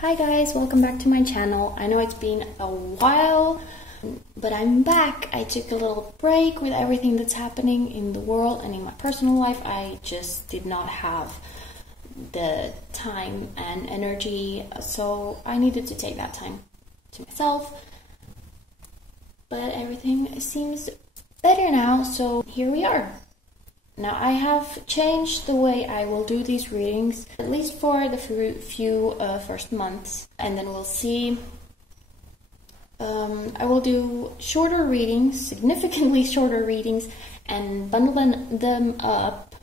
Hi guys, welcome back to my channel. I know it's been a while, but I'm back. I took a little break with everything that's happening in the world and in my personal life. I just did not have the time and energy, so I needed to take that time to myself. But everything seems better now, so here we are. Now I have changed the way I will do these readings, at least for the few first months, and then we'll see. I will do shorter readings, significantly shorter readings, and bundle them up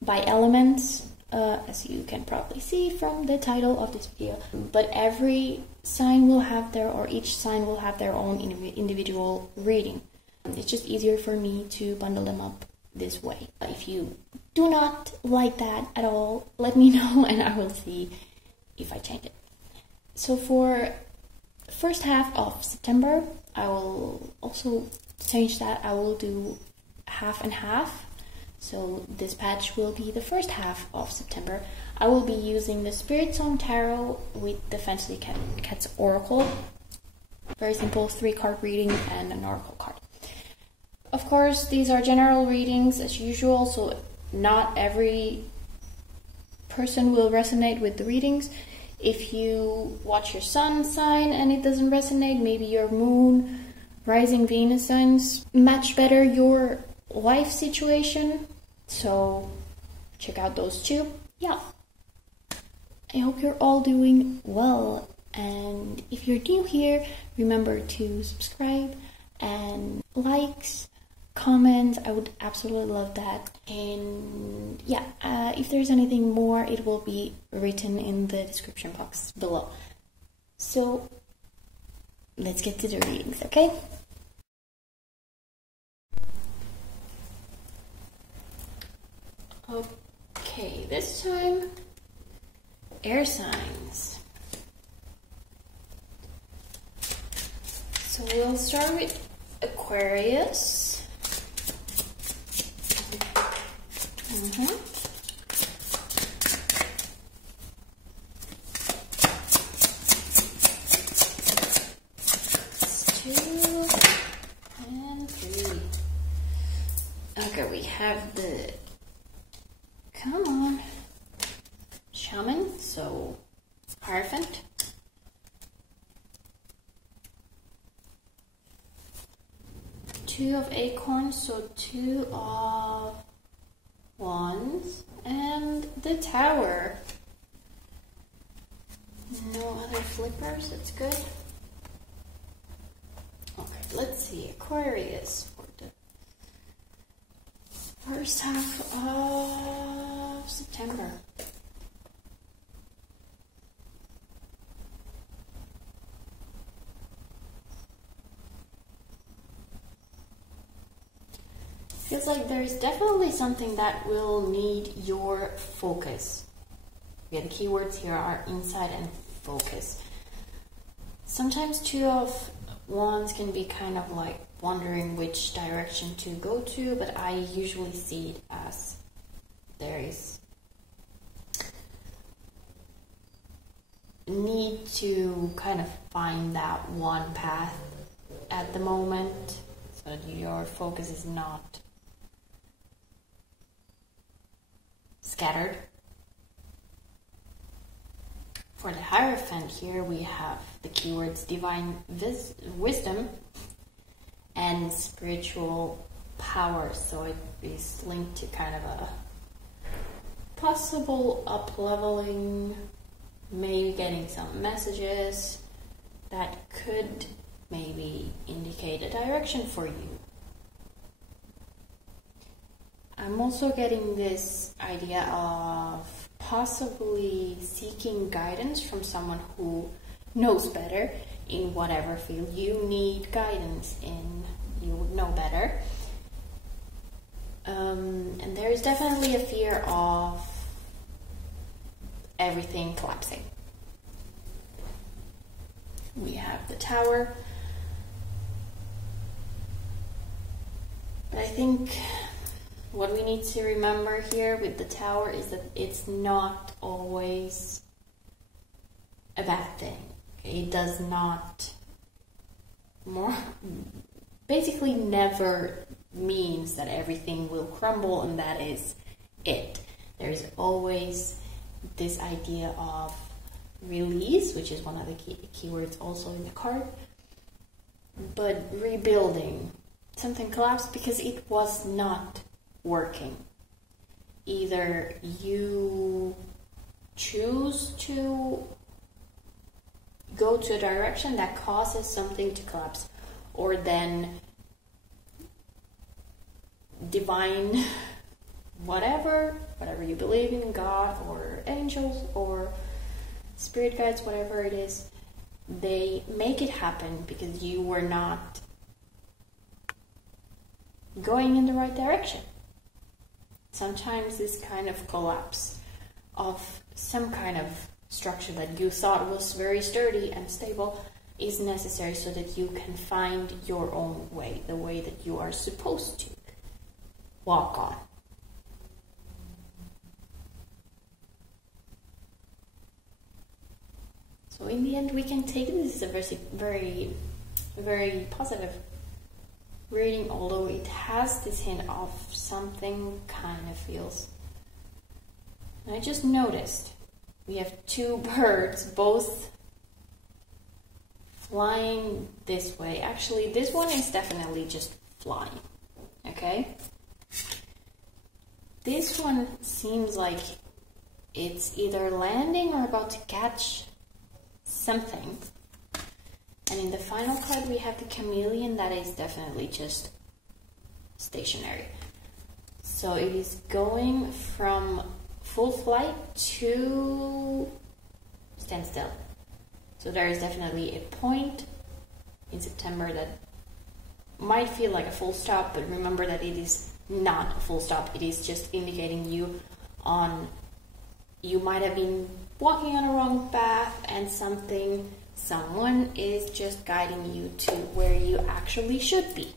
by elements, as you can probably see from the title of this video. But every sign will have each sign will have their own individual reading. It's just easier for me to bundle them up this way. If you do not like that at all, let me know and I will see if I change it. So for the first half of September, I will also change that. I will do half and half. So this patch will be the first half of September. I will be using the Spiritsong Tarot with the Fantasy Cats Oracle. Very simple 3-card reading and an Oracle card. Of course, these are general readings as usual, so not every person will resonate with the readings. If you watch your sun sign and it doesn't resonate, maybe your moon, rising Venus signs match better your life situation. So check out those two. Yeah. I hope you're all doing well. And if you're new here, remember to subscribe and likes, comments. I would absolutely love that. And yeah, if there's anything more, it will be written in the description box below. So let's get to the readings, okay? Okay, this time air signs. So we'll start with Aquarius. Okay, we have the, come on, shaman, so Hierophant. Two of acorns, so 2 of wands, and the tower. No other flippers, that's good. Okay, let's see, Aquarius for the first half of September. Feels like there's definitely something that will need your focus. Yeah, the keywords here are insight and focus. Sometimes 2 of wands can be kind of like wondering which direction to go to, but I usually see it as there is need to kind of find that one path at the moment so that your focus is not scattered. For the Hierophant here, we have the keywords divine wisdom and spiritual power, so it is linked to kind of a possible up-leveling, maybe getting some messages that could maybe indicate a direction for you. I'm also getting this idea of possibly seeking guidance from someone who knows better in whatever field you need guidance in. You would know better. And there is definitely a fear of everything collapsing. We have the tower. But I think what we need to remember here with the tower is that it's not always a bad thing. It does not basically never means that everything will crumble and that is it. There's always this idea of release, which is one of the keywords also in the card, but rebuilding. Something collapsed because it was not working. Either you choose to go to a direction that causes something to collapse, or then divine whatever you believe in, God or angels or spirit guides, whatever it is, they make it happen because you were not going in the right direction. Sometimes this kind of collapse of some kind of structure that you thought was very sturdy and stable is necessary so that you can find your own way, the way that you are supposed to walk on. So in the end, we can take this as a very, very positive reading, although it has this hint of something kind of feels. And I just noticed we have two birds, both flying this way. Actually, this one is definitely just flying, okay? This one seems like it's either landing or about to catch something. And in the final card, we have the chameleon that is definitely just stationary. So it is going from full flight to standstill. So there is definitely a point in September that might feel like a full stop, but remember that it is not a full stop. It is just indicating you might have been walking on a wrong path and someone is just guiding you to where you actually should be.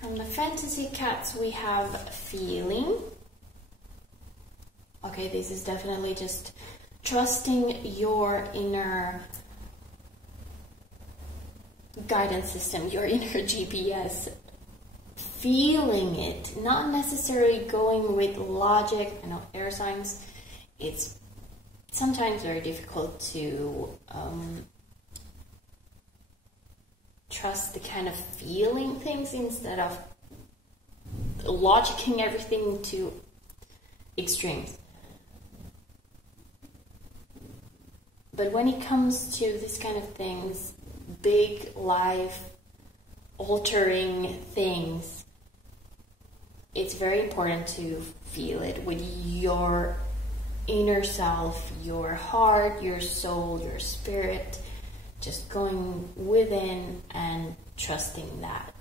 From the fantasy cats, we have feeling. Okay, this is definitely just trusting your inner guidance system, your inner GPS, feeling it, not necessarily going with logic. I know air signs, it's sometimes very difficult to trust the kind of feeling things instead of logicking everything to extremes. But when it comes to this kind of things, big life altering things, it's very important to feel it with your inner self, your heart, your soul, your spirit, just going within and trusting that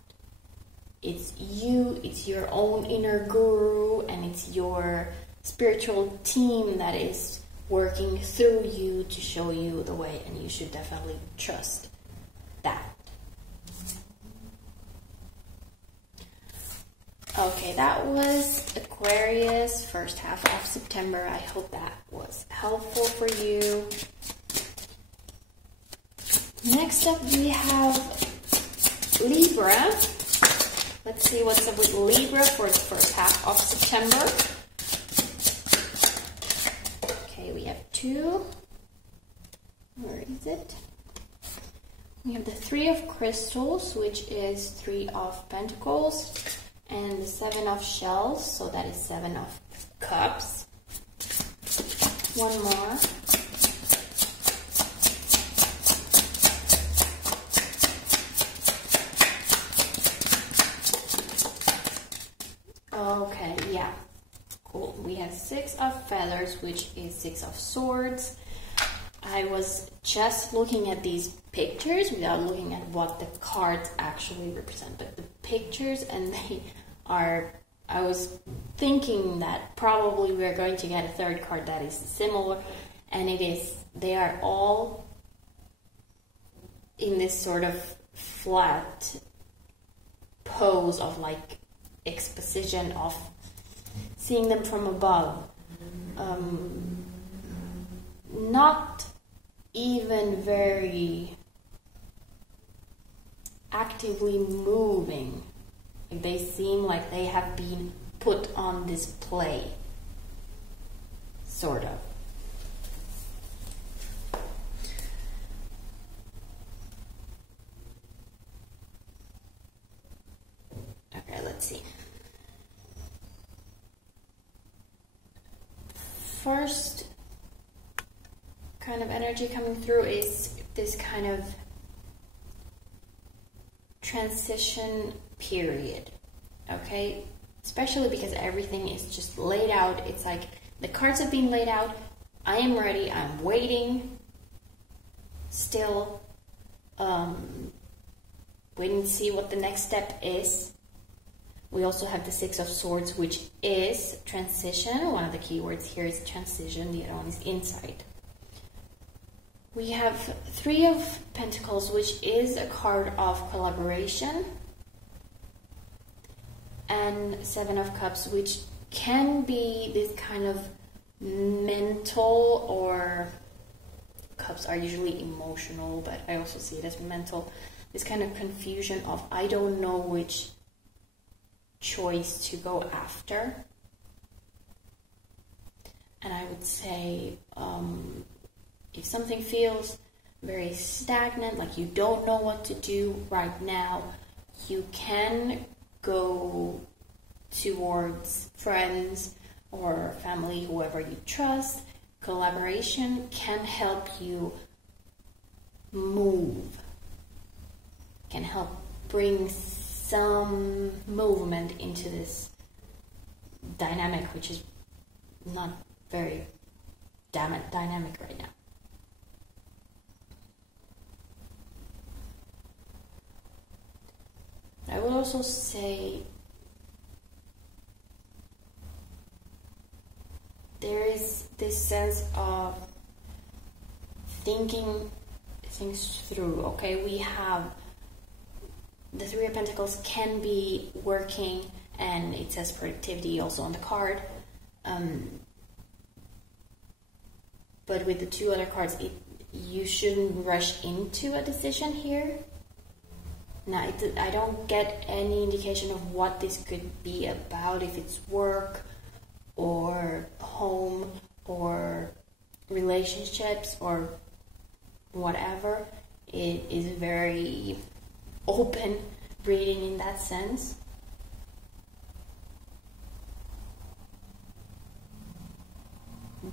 it's you, it's your own inner guru, and it's your spiritual team that is working through you to show you the way, and you should definitely trust that. Okay, that was Aquarius, first half of September. I hope that was helpful for you. Next up we have Libra. Let's see what's up with Libra for the first half of September. Okay, we have two. Where is it? We have the Three of Crystals, which is Three of Pentacles, and the Seven of Shells, so that is Seven of Cups. One more. Okay, yeah, cool. We have Six of Feathers, which is Six of Swords. I was just looking at these pictures without looking at what the cards actually represent, but the pictures, and they are, I was thinking that probably we're going to get a third card that is similar, and it is, they are all in this sort of flat pose of like exposition, of seeing them from above, not even very actively moving. They seem like they have been put on display, sort of. Okay, let's see. First kind of energy coming through is this kind of transition period, okay? Especially because everything is just laid out. It's like the cards have been laid out. I am ready. I'm waiting. Still waiting to see what the next step is. We also have the Six of Swords, which is transition. One of the keywords here is transition. The other one is insight. We have Three of Pentacles, which is a card of collaboration. And Seven of Cups, which can be this kind of mental, or cups are usually emotional, but I also see it as mental. This kind of confusion of I don't know which choice to go after. And I would say if something feels very stagnant, like you don't know what to do right now, you can go towards friends or family, whoever you trust. Collaboration can help you move, can help bring some movement into this dynamic, which is not very dynamic right now. I would also say there is this sense of thinking things through, okay? We have the Three of Pentacles can be working, and it says productivity also on the card. But with the two other cards, you shouldn't rush into a decision here. Now, I don't get any indication of what this could be about, if it's work or home or relationships or whatever. It is very open reading in that sense.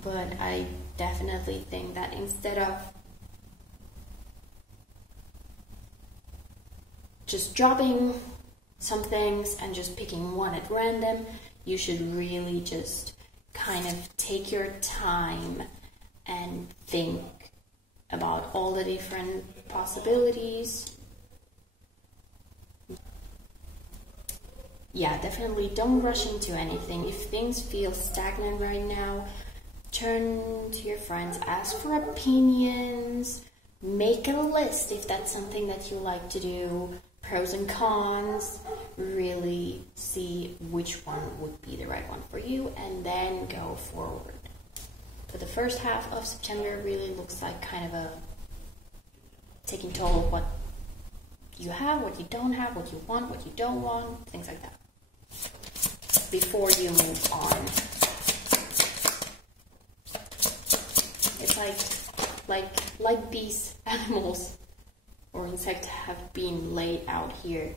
But I definitely think that instead of just dropping some things and just picking one at random, you should really just kind of take your time and think about all the different possibilities. Yeah, definitely don't rush into anything. If things feel stagnant right now, turn to your friends, ask for opinions, make a list if that's something that you like to do, pros and cons, really see which one would be the right one for you, and then go forward. For the first half of September, really looks like kind of a taking toll of what you have, what you don't have, what you want, what you don't want, things like that, before you move on. It's like these animals or insects have been laid out here.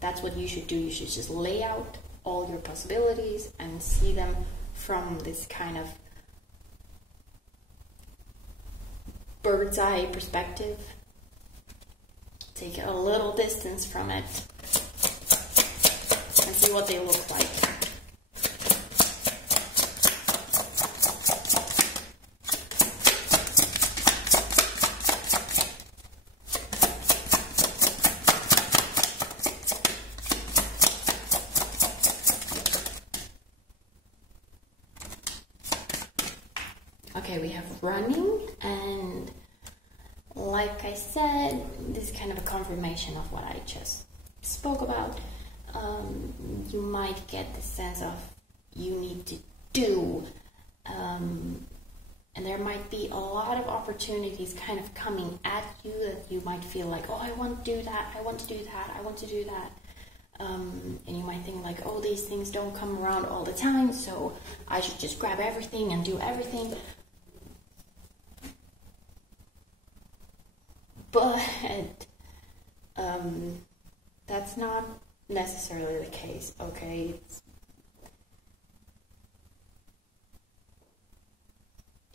That's what you should do. You should just lay out all your possibilities and see them from this kind of bird's eye perspective. Take a little distance from it and see what they look like. Okay, we have running and like I said, this is kind of a confirmation of what I just spoke about. You might get the sense of you need to do, and there might be a lot of opportunities kind of coming at you that you might feel like, oh, I want to do that, I want to do that, I want to do that. And you might think like, oh, these things don't come around all the time, so I should just grab everything and do everything. But that's not necessarily the case, okay?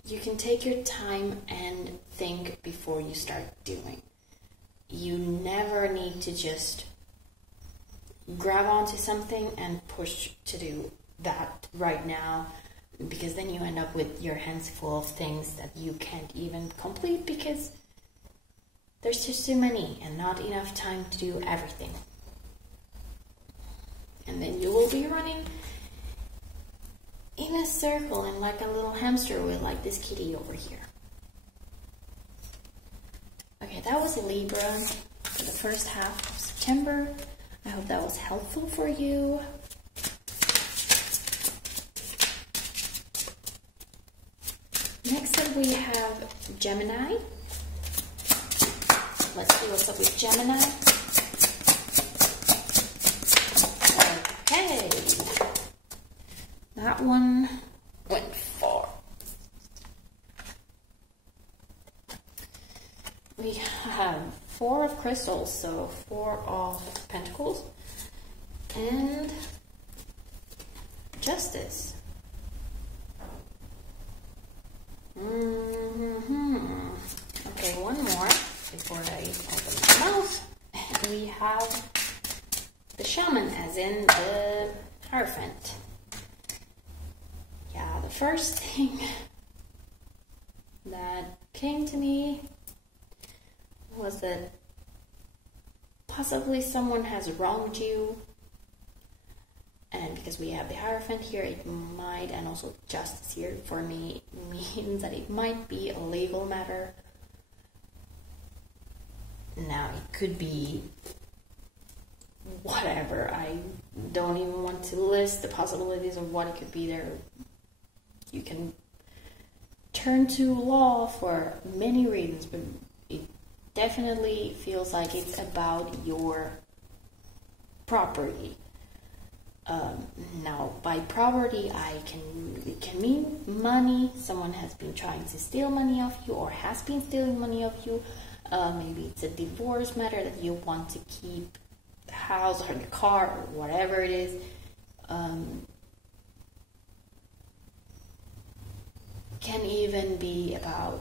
You can take your time and think before you start doing. You never need to just grab onto something and push to do that right now, because then you end up with your hands full of things that you can't even complete because there's just too many and not enough time to do everything. And then you will be running in a circle and like a little hamster wheel, like this kitty over here. Okay, that was Libra for the first half of September. I hope that was helpful for you. Next up we have Gemini. Let's see what's up with Gemini. Okay. That one went far. We have 4 of crystals, so 4 of pentacles, and justice. Okay, one more before I open my mouth. We have the shaman, as in the Hierophant. Yeah, the first thing that came to me was that possibly someone has wronged you, and because we have the Hierophant here, it might, and also justice here for me, means that it might be a legal matter. Now, it could be whatever. I don't even want to list the possibilities of what it could be there. You can turn to law for many reasons, but it definitely feels like it's about your property. Now, by property, it can mean money. Someone has been trying to steal money off you, or has been stealing money off you. Maybe it's a divorce matter that you want to keep the house or the car or whatever it is. Can even be about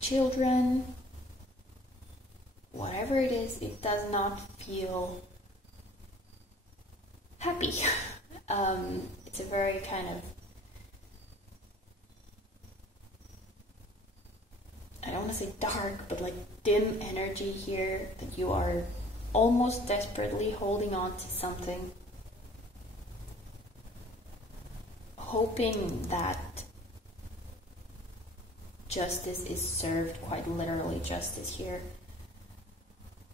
children. Whatever it is, it does not feel happy. It's a very kind of, I don't want to say dark, but like dim energy here, that you are almost desperately holding on to something, hoping that justice is served, quite literally justice here,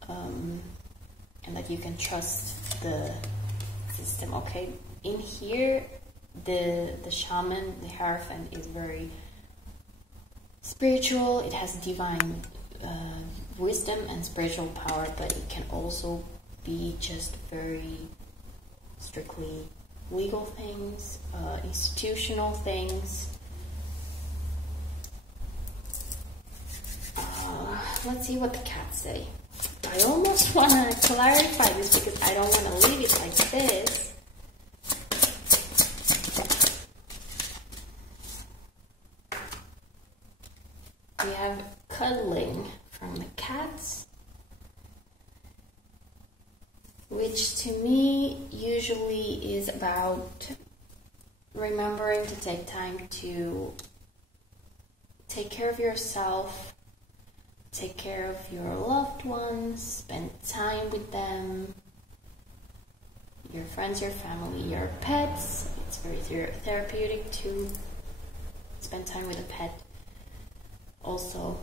and that you can trust the system. Okay, in here, the shaman, the Hierophant, is very spiritual. It has divine wisdom and spiritual power, but it can also be just very strictly legal things, institutional things. Let's see what the cats say. I almost want to clarify this because I don't want to leave it like this. We have cuddling from the cats, which to me usually is about remembering to take time to take care of yourself, take care of your loved ones, spend time with them, your friends, your family, your pets. It's very therapeutic to spend time with a pet. Also,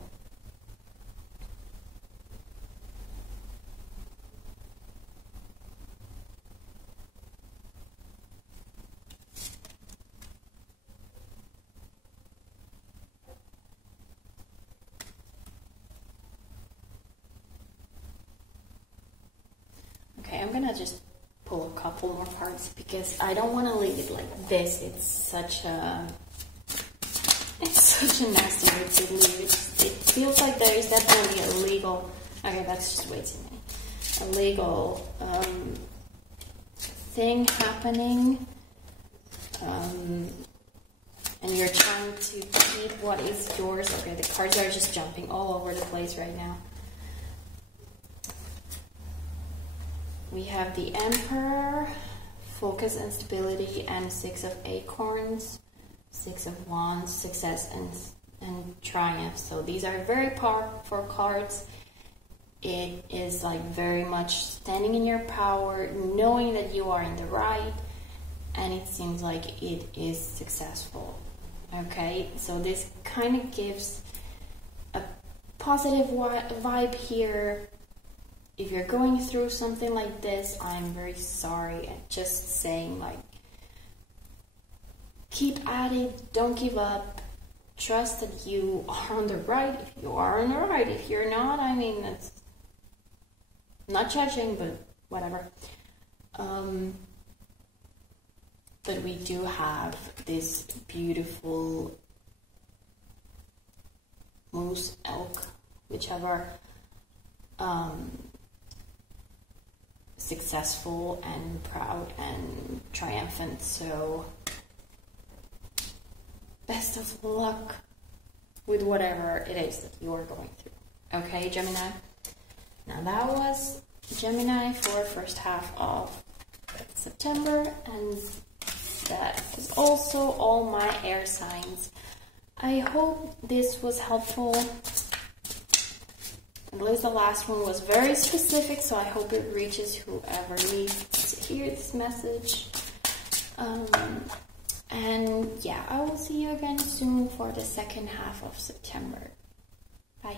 I'm gonna just pull a couple more cards because I don't want to leave it like this. It's such a nasty way to leave it. It feels like there is definitely a legal. Okay, that's just way too many. A legal thing happening, and you're trying to keep what is yours. Okay, the cards are just jumping all over the place right now. We have the Emperor, focus and stability, and 6 of Acorns, 6 of Wands, success and triumph. So these are very powerful cards. It is like very much standing in your power, knowing that you are in the right, and it seems like it is successful. Okay, so this kind of gives a positive vibe here. If you're going through something like this, I'm very sorry. And just saying, like, keep at it, don't give up, trust that you are on the right. If you are on the right, if you're not, I mean, that's not judging, but whatever. But we do have this beautiful moose, elk, whichever, successful and proud and triumphant. So best of luck with whatever it is that you are going through. Okay, Gemini? Now that was Gemini for first half of September, and that is also all my air signs. I hope this was helpful. At least the last one was very specific, so I hope it reaches whoever needs to hear this message. And yeah, I will see you again soon for the second half of September. Bye.